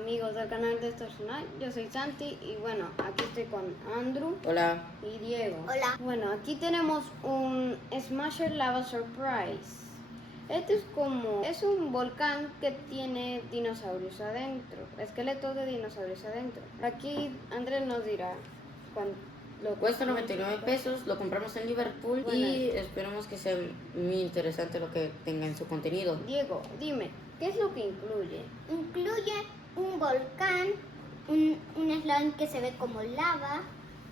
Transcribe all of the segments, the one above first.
amigos del canal de Estacional, yo soy Santi y bueno, aquí estoy con Andrew. Hola. Y Diego. Hola. Bueno, aquí tenemos un Smasher Lava Surprise. Este es un volcán que tiene dinosaurios adentro, esqueletos de dinosaurios adentro. Aquí Andrés nos dirá cuánto Cuesta 99 pesos, lo compramos en Liverpool y esperamos que sea muy interesante lo que tenga en su contenido. Diego, dime, ¿qué es lo que incluye? Incluye un volcán, un slime que se ve como lava,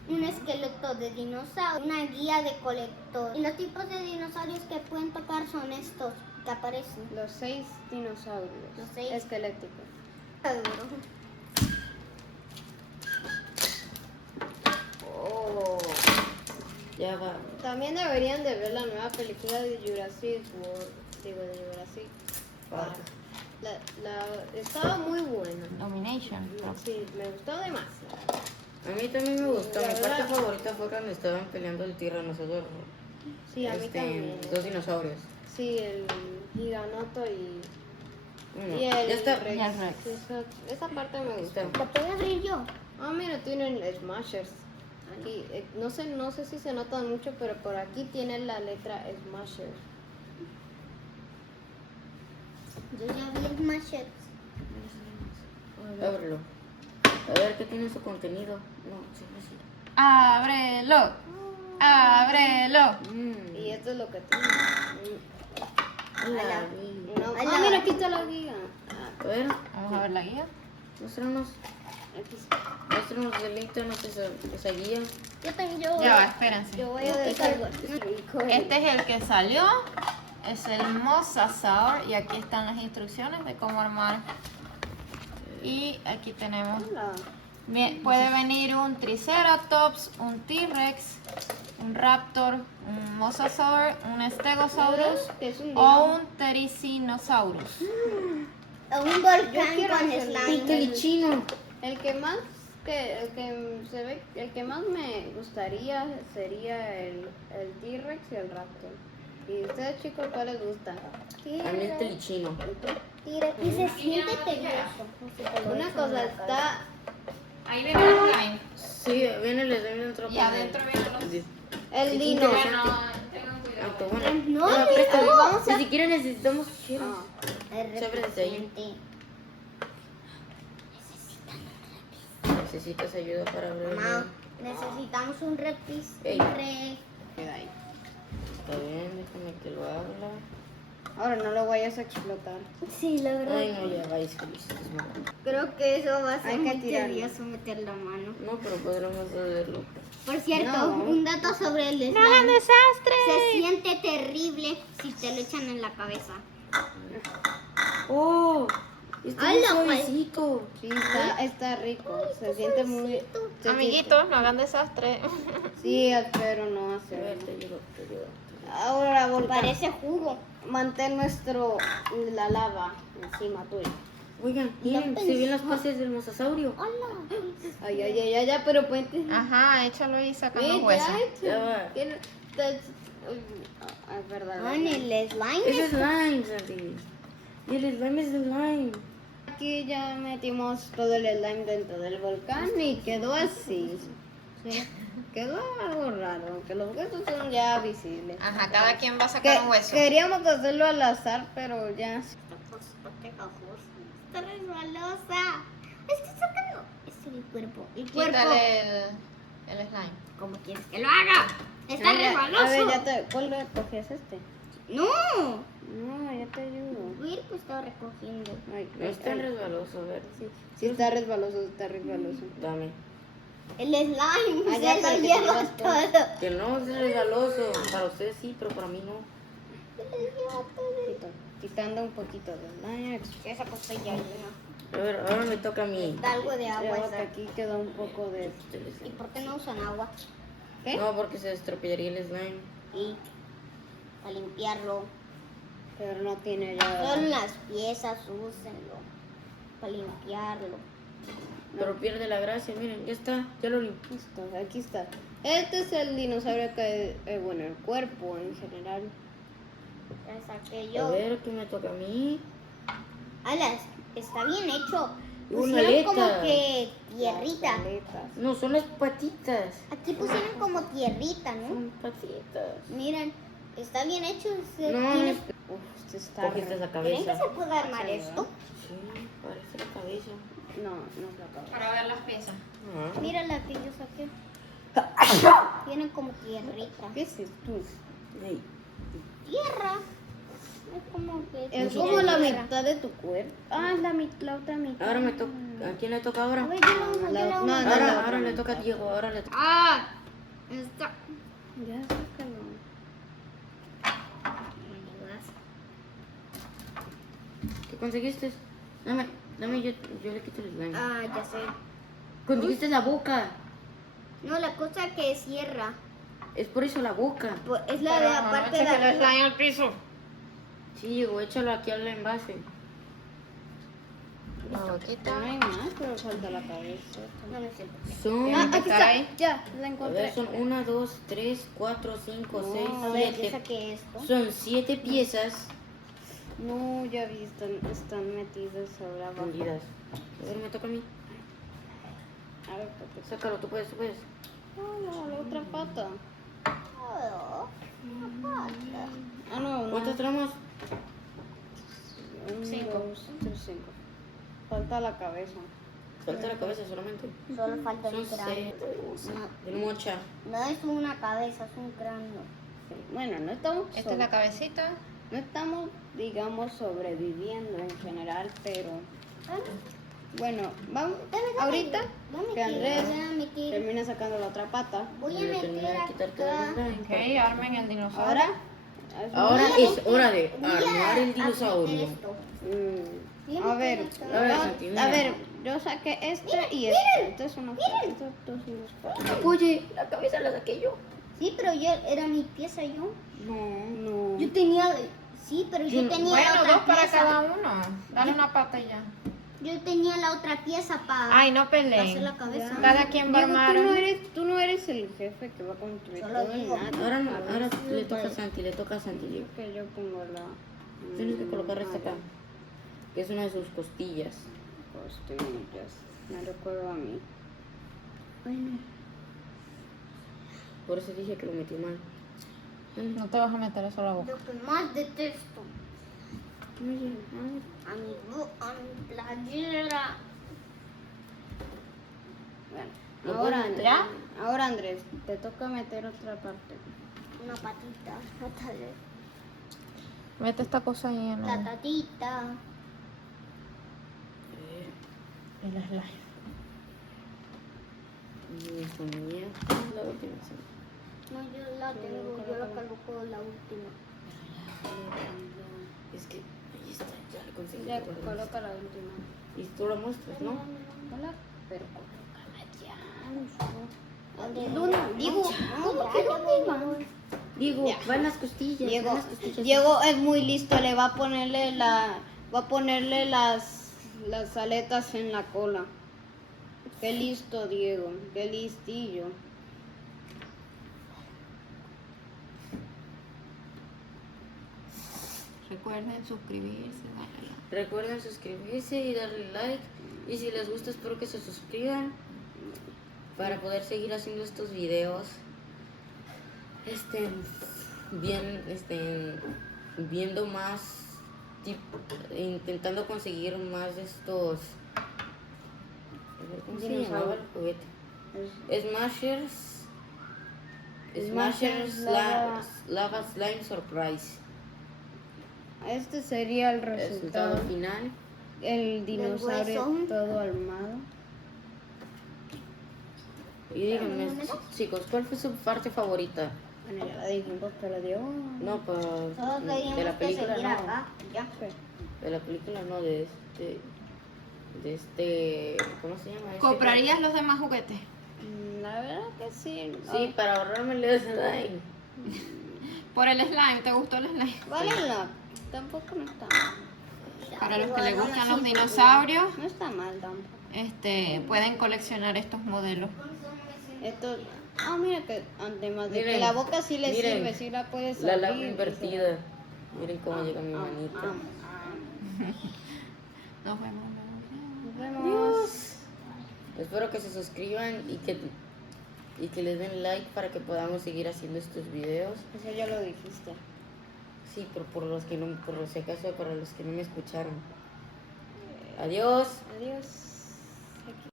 un esqueleto de dinosaurio, una guía de colector. Y los tipos de dinosaurios que pueden tocar son estos que aparecen. Los 6 dinosaurios. Los 6 esqueléticos. Oh. Ya va. También deberían de ver la nueva película de Jurassic World, de Jurassic Park. Estaba muy buena. Domination. Sí, me gustó demasiado. A mí también me gustó. La Mi parte verdad- favorita fue cuando estaban peleando el tiranosaurio. Sí, a mí también. Dos dinosaurios. Sí, el giganoto y Uno. el Ya está. Rex. Y el Rex. Esa parte me gustó. Está. ¿Lo puedo abrir yo? Ah, mira, tienen Smashers. Aquí, no sé si se nota mucho, pero por aquí tiene la letra Smashers. Yo ya vi el Smasher. Ábrelo. A ver qué tiene su contenido. No, sí, sí. ¡Ábrelo! ¡Ábrelo! Y esto es lo que tiene. Hola. Ah, mira, aquí está la guía. A ver, Vamos a ver la guía. muéstranos. Aquí está. Muéstranos, deleítanos esa guía. Yo tengo Ya va, espérense. Yo voy a descargar. Este es el que salió. Es el Mosasaur. Y aquí están las instrucciones de cómo armar. Y aquí tenemos. Hola. Puede venir un Triceratops, un T-Rex, un Raptor, un Mosasaur, un Stegosaurus Que es un o un Therizinosaurus. un Yo volcán quiero con hacer slime. chino. El que más el que más me gustaría sería el T-Rex y el Raptor. ¿Y ustedes, chicos, cuál les gusta? A mí el telichino. Y se siente tedioso. Una cosa está. Ahí viene el slime. Sí, viene el slime dentro. Y adentro vienen los... El Sí, dino. Bueno, tengan cuidado. Aunque bueno. No, Pero no. préstame. Vamos a- Ni siquiera necesitamos ficheros. Ah, Sobres de ahí. Necesitas ayuda para abrir. Mamá, necesitamos un repis. Ey. queda ahí. Está bien, déjame que lo abra. Ahora no lo vayas a explotar. Sí, la verdad. Ay, no, ya vais, Cristo. Creo que eso va a ser Hay que muy tirarlo. tedioso meter la mano. No, pero podremos hacerlo. Por cierto, No. un dato sobre el slime. ¡Hagan desastre! Se siente terrible si te lo echan en la cabeza. ¡Oh! Está muy ¡Hala, pues! suavecito. Sí, está rico. Se siente muy. se Amiguitos, no hagan desastre. siente- Sí, pero no A ver, hacerlo. te ayudo, te ayudo. Ahora, volcán. Parece jugo. Mantén la lava encima tuyo. Oigan, miren, se ven las patas del mosasaurio. Hola. Ay, pero puente. Ajá, échalo y saca los Ven, huesos. Ya va. Es verdad. Con el slime. Es slime, Santi. Y el slime es slime. Aquí ya metimos todo el slime dentro del volcán y quedó así. Sí. Quedó algo raro, aunque los huesos son ya visibles. Ajá, cada quien va a sacar un hueso. Queríamos hacerlo al azar, pero ya. Está resbalosa. Está sacando. Es el cuerpo. El cuerpo. Quítale el slime. ¿Cómo quieres que lo haga? Está A ver, resbaloso. ¿cuál lo cogías este? No. No, ya te ayudo. El cuerpo está recogiendo. Ay, No es tan resbaloso, a ver. sí, está resbaloso, está resbaloso. Dame. El slime Ah, se ya, lo pero que lleva llevas tú. todo. Que no es resbaloso. Para ustedes sí, pero para mí no. Quitando un poquito de slime. Esa cosa ya llena. A ver, ahora me toca a mí. Da algo de agua Luego que esa. aquí quedó un poco de. ¿Y por qué no usan agua? ¿Qué? No, porque se estropearía el slime. Y para limpiarlo. Pero no tiene ya. Son las piezas, úsenlo. Para limpiarlo. Pero pierde la gracia, miren, ya está, ya lo limpié. Listo, aquí está. Este es el dinosaurio que, bueno, el cuerpo en general. Ya saqué A yo. ver, ¿qué me toca a mí? Alas, está bien hecho. Una pusieron como aleta. que tierrita. Aletas. No, son las patitas. Aquí pusieron como tierrita, ¿no? Son patitas. Miren, está bien hecho. Se No, tiene... es... Uf, esto está Cogiste la ¿Creen que cabeza. se puede armar esto? Sí, parece la cabeza. No, no es la cabeza. Para ver las piezas. Ah. Mira la que yo saqué. Tienen como tierrita. ¿Qué es esto? Ey, Tierra. Es como que... Es tiene como la tierra. mitad de tu cuerpo. Ah, es la otra mitad. Ahora me toca. ¿A quién le toca ahora? A ver, yo la uno, yo la No, uno. no, Ahora le toca a Diego. Ahora le toca. Ah, está. Ya, sácalo. ¿Qué conseguiste? Dame, yo le quito el slime. Ah, ya sé. Conseguiste la boca. No, la cosa que cierra Es por eso la boca. pues, es la de la parte de el arriba. slime al piso. Sí, Diego, échalo aquí al envase. La boquita. No hay más, pero falta la cabeza. No, no es cierto. Son. Tiene que Aquí estar está. ahí. Ya, la A encontré. ver, son 1, 2, 3, 4, 5, 6, A ver, yo 7. saqué esto. Son 7 piezas No, ya vi, están metidas ahora abajo. fundidas. A ver, me toca a mí. A ver, Pepe. Sácalo, tú puedes. No, la otra pata. Oh, Ah, no, no. ¿Cuántas tenemos? 1, Cinco. 2, 3, 5. Falta la cabeza. Falta la cabeza solamente. solo falta el Son cráneo. 6. De mocha. No es una cabeza, es un cráneo. Bueno, no estamos, Esta es la cabecita. no estamos, digamos, sobreviviendo en general, pero bueno, vamos. Ahorita Dame que que Andrés voy a meter. termina sacando la otra pata. Voy a Voy a terminar meter de quitar todo el acá. slime. Ok, armen el dinosaurio. Ahora, Ahora es hora de Voy a armar el meter dinosaurio. esto. a ver, A ver, Santi, mira. a ver, yo saqué este y este. Esto es una pata, estos son dos patas. Oye, la cabeza la saqué yo. Sí, pero yo era mi pieza yo. No. Yo tenía. Sí, pero yo tenía la Bueno, otra dos para pieza. cada uno. Dale una pata y ya. Yo tenía la otra pieza para Ay, no hacer peleen. la cabeza. Cada quien va a Diego, armar. tú no eres el jefe que va a construir Solo todo digo. nada. Ahora, A ver, ahora le toca a Santi, Diego. que yo pongo la Tienes que colocar esta acá. Que es una de sus costillas. costillas. Me recuerdo a mí. Bueno, Por eso dije que lo metí mal. No te vas a meter eso a la boca. lo que más detesto. Oye, A mi playera. bueno, ¿Lo ahora puedes Andrés, ¿Ya? ahora Andrés, te toca meter otra parte. Una patita. Otra vez. Mete esta cosa ahí en La el, tatita. el slime. Mi familia. La última. No, yo la tengo. Yo la coloco la última. Es que ahí está, ya le conseguí. Ya, la coloca la última. Y tú la muestras, ¿no? Hola, pero colócala ya. ¿Dónde? Digo, ¿dónde van? Diego, van las costillas. Diego, van las costillas. Diego es muy listo, le va a ponerle las aletas en la cola. Qué listo, Diego, qué listillo. Recuerden suscribirse, darle like. Recuerden suscribirse y darle like. Y si les gusta, espero que se suscriban para poder seguir haciendo estos videos. Viendo más, intentando conseguir más de estos. A ver, ¿cómo se llamaba el juguete? Smashers Lava Slime Surprise. Este sería el El resultado. resultado final. El dinosaurio hueso. todo armado. Y díganme, chicos, ¿cuál fue su parte favorita? Bueno, ya la dijimos, pero Diego. No, pues, Solo de teníamos la que película seguir no. acá. Ya. De la película no, de este, ¿cómo se llama? ¿Comprarías los demás juguetes? La verdad que sí. Sí, para ahorrarme el slime. Por el slime, ¿te gustó el slime? Vale, tampoco no está mal. Para los que les gustan los dinosaurios, No está mal tampoco. pueden coleccionar estos modelos. Esto, mira que además de que Miren, la boca sí le miren, sirve, sí la puedes La abrir. lava y invertida. Miren cómo llega mi manita. Ah, Nos vemos luego. Nos vemos. espero que se suscriban y que les den like para que podamos seguir haciendo estos videos. Eso ya lo dijiste. Sí, pero por si acaso, para los que no me escucharon. Adiós. Adiós.